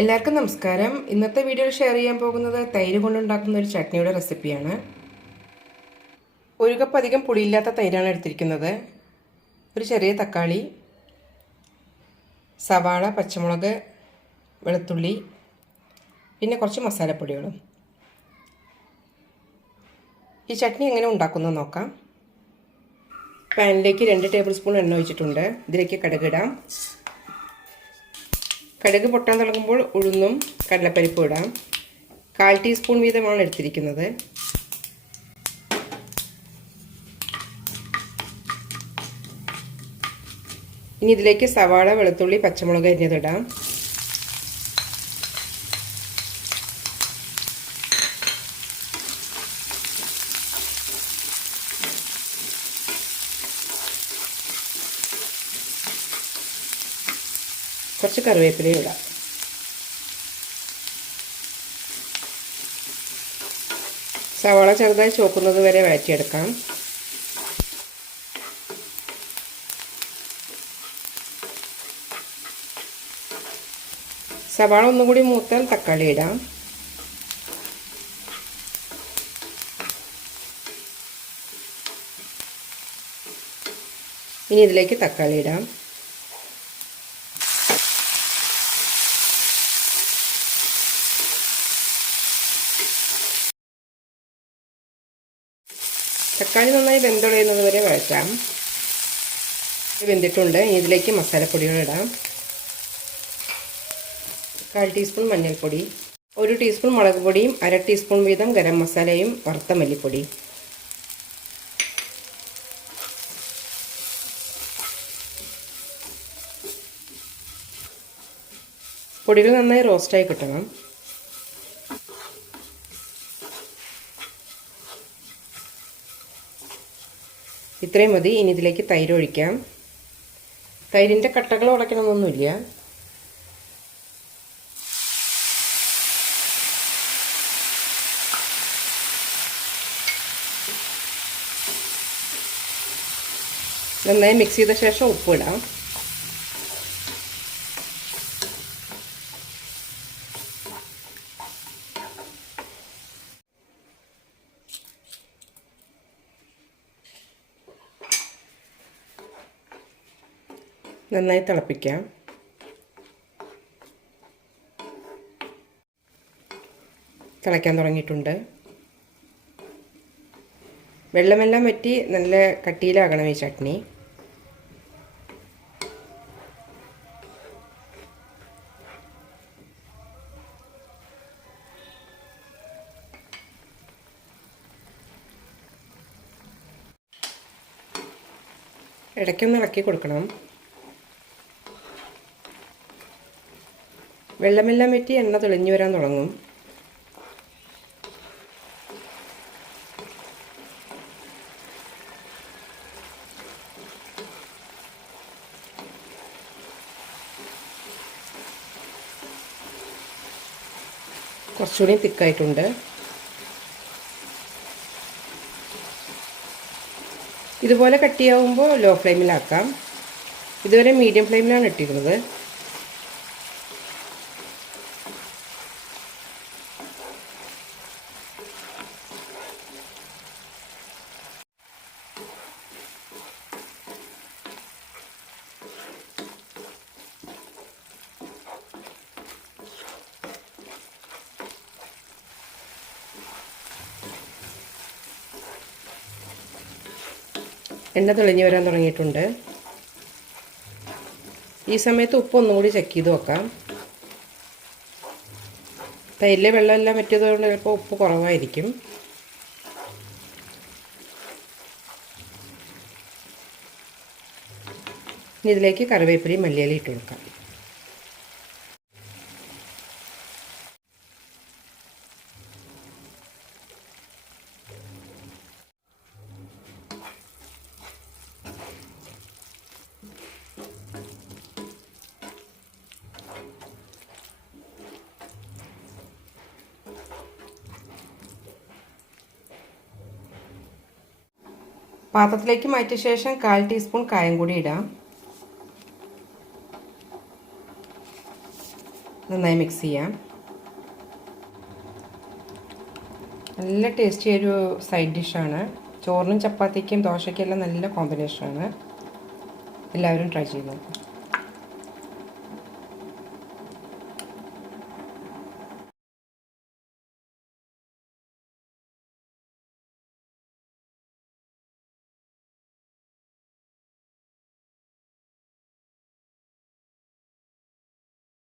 എല്ലാവർക്കും നമസ്കാരം. ഇന്നത്തെ വീഡിയോയിൽ ഷെയർ ചെയ്യാൻ പോകുന്നത് തൈര് കൊണ്ടുണ്ടാക്കുന്ന ഒരു ചട്നിയുടെ റെസിപ്പിയാണ് ഒരു കപ്പ് അധികം പുളിയില്ലാത്ത തൈരാണ് എടുത്തിരിക്കുന്നത്. ഒരു ചെറിയ തക്കാളി സവാള പച്ചമുളക് വെളുത്തുള്ളി പിന്നെ കുറച്ച് മസാലപ്പൊടികളും. ഈ ചട്നി എങ്ങനെ ഉണ്ടാക്കുന്നത് നോക്കാം. പാനിലേക്ക് രണ്ട് ടേബിൾ സ്പൂൺ എണ്ണ ഒഴിച്ചിട്ടുണ്ട്. ഇതിലേക്ക് കടുകിടാം കടുക് പൊട്ടാൻ തുടങ്ങുമ്പോൾ ഉഴുന്നും കടലപ്പരിപ്പും ഇടാം. കാൽ ടീസ്പൂൺ വീതമാണ് എടുത്തിരിക്കുന്നത്. ഇനി ഇതിലേക്ക് സവാള വെളുത്തുള്ളി പച്ചമുളക് അരിഞ്ഞതിടാം കുറച്ച് കറിവേപ്പിലയും ഇടാം. സവാള ചെറുതായി ചോക്കുന്നത് വരെ വഴറ്റിയെടുക്കാം. സവാള ഒന്നുകൂടി മൂത്താൽ തക്കാളി ഇടാം. ഇനി ഇതിലേക്ക് തക്കാളി ഇടാം. തക്കാളി നന്നായി വെന്തുടയുന്നത് വരെ വഴറ്റാം. വെന്തിട്ടുണ്ട്. ഇനി ഇതിലേക്ക് മസാലപ്പൊടികൾ ഇടാം. കാൽ ടീസ്പൂൺ മഞ്ഞൾപ്പൊടി ഒരു ടീസ്പൂൺ മുളക് പൊടിയും അര ടീസ്പൂൺ വീതം ഗരം മസാലയും വറുത്ത മല്ലിപ്പൊടി. പൊടികൾ നന്നായി റോസ്റ്റായി കിട്ടണം. ഇത്രയും മതി. ഇനി ഇതിലേക്ക് തൈര് ഒഴിക്കാം. തൈരിന്റെ കട്ടകൾ ഉടയ്ക്കണമെന്നൊന്നുമില്ല. നന്നായി മിക്സ് ചെയ്ത ശേഷം ഉപ്പ് നന്നായി തിളപ്പിക്കാം. തിളയ്ക്കാൻ തുടങ്ങിയിട്ടുണ്ട്. വെള്ളമെല്ലാം വറ്റി നല്ല കട്ടിയിലാകണം ഈ ചട്നി. ഇടയ്ക്കൊന്ന് ഇളക്കി കൊടുക്കണം. വെള്ളമെല്ലാം വെറ്റി എണ്ണ തെളിഞ്ഞു വരാൻ തുടങ്ങും. കുറച്ചുകൂടി തിക്കായിട്ടുണ്ട്. ഇതുപോലെ കട്ടിയാവുമ്പോൾ ലോ ഫ്ലെയിമിലാക്കാം ഇതുവരെ മീഡിയം ഫ്ലെയിമിലാണ് ഇട്ടിരുന്നത്. എണ്ണ തെളിഞ്ഞു വരാൻ തുടങ്ങിയിട്ടുണ്ട്. ഈ സമയത്ത് ഉപ്പ് ഒന്നുകൂടി ചെക്ക് ചെയ്ത് നോക്കാം തൈരിലെ വെള്ളമെല്ലാം പറ്റിയതുകൊണ്ട് ചിലപ്പോൾ ഉപ്പ് കുറവായിരിക്കും. ഇനി ഇതിലേക്ക് കറിവേപ്പിലയും മല്ലിയില ഇട്ട് കൊടുക്കാം. പാത്രത്തിലേക്ക് മാറ്റിയ ശേഷം കാൽ ടീസ്പൂൺ കായം കൂടി ഇടാം. നന്നായി മിക്സ് ചെയ്യാം. നല്ല ടേസ്റ്റി ഒരു സൈഡ് ഡിഷാണ് ചോറിനും ചപ്പാത്തിക്കും ദോശയ്ക്കും എല്ലാം നല്ല കോമ്പിനേഷനാണ് എല്ലാവരും ട്രൈ ചെയ്ത്